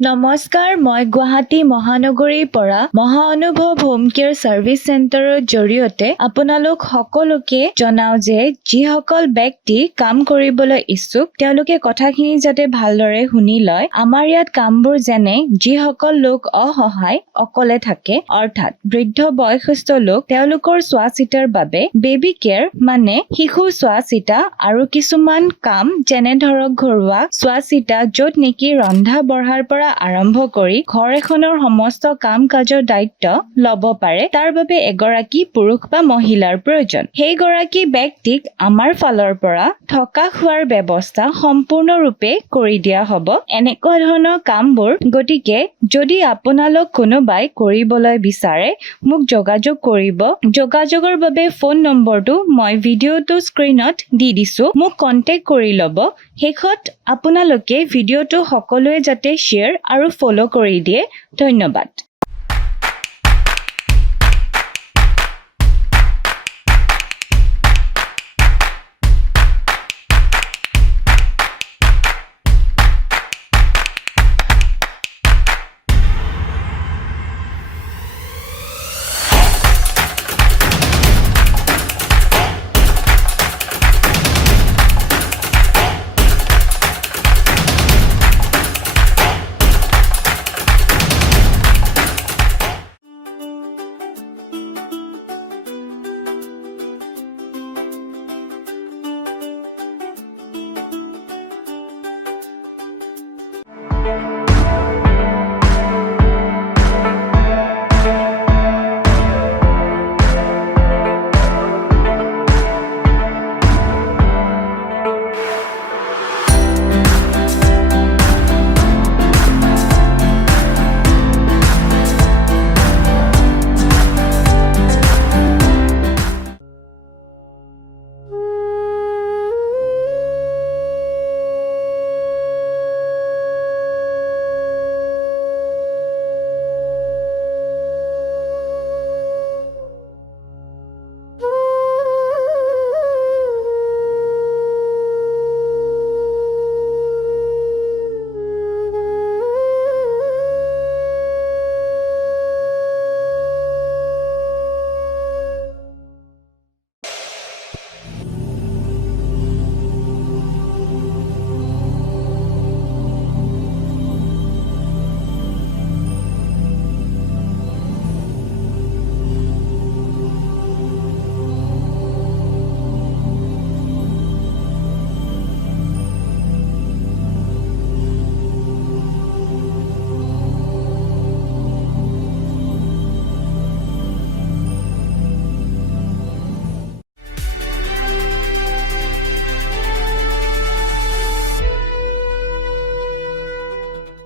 নমস্কাৰ, মই গুৱাহাটী মহানগৰীৰ পৰা মহা অনুভৱ হোম কেয়াৰ চাৰ্ভিচ চেণ্টাৰৰ জৰিয়তে আপোনালোক সকলোকে জনাও যে যিসকল ব্যক্তি কাম কৰিবলৈ ইচ্ছুক তেওঁলোকে কথাখিনি যাতে ভালদৰে শুনি লয়। আমাৰ ইয়াত কামবোৰ যেনে যিসকল লোক অসহায় অকলে থাকে অৰ্থাৎ বৃদ্ধ বয়সস্থ লোক তেওঁলোকৰ চোৱা চিতাৰ বাবে বেবী কেয়াৰ মানে শিশু চোৱা চিতা আৰু কিছুমান কাম যেনে ধৰক ঘৰুৱা চোৱা চিতা য'ত নেকি ৰন্ধা বঢ়াৰ পৰা আৰম্ভ কৰি ঘৰ এখনৰ সমস্ত কাম কাজৰ দায়িত্ব ল'ব পাৰে তাৰ বাবে এগৰাকী পুৰুষ বা মহিলাৰ প্ৰয়োজন। সেই গৰাকী ব্যক্তিক আমাৰ ফালৰ পৰা থকা খোৱাৰ ব্যৱস্থা সম্পূৰ্ণৰূপে কৰি দিয়া হ'ব এনেকুৱা ধৰণৰ কামবোৰ। গতিকে যদি আপোনালোক কোনোবাই কৰিবলৈ বিচাৰে মোক যোগাযোগ কৰিব। যোগাযোগৰ বাবে ফোন নম্বৰটো মই ভিডিঅ'টো স্ক্ৰীনত দি দিছো, মোক কন্টেক্ট কৰি ল'ব। শেষত আপোনালোকে ভিডিঅ'টো সকলোৱে যাতে শ্বেয়াৰ আৰু ফলো কৰি দিয়ে। ধন্যবাদ।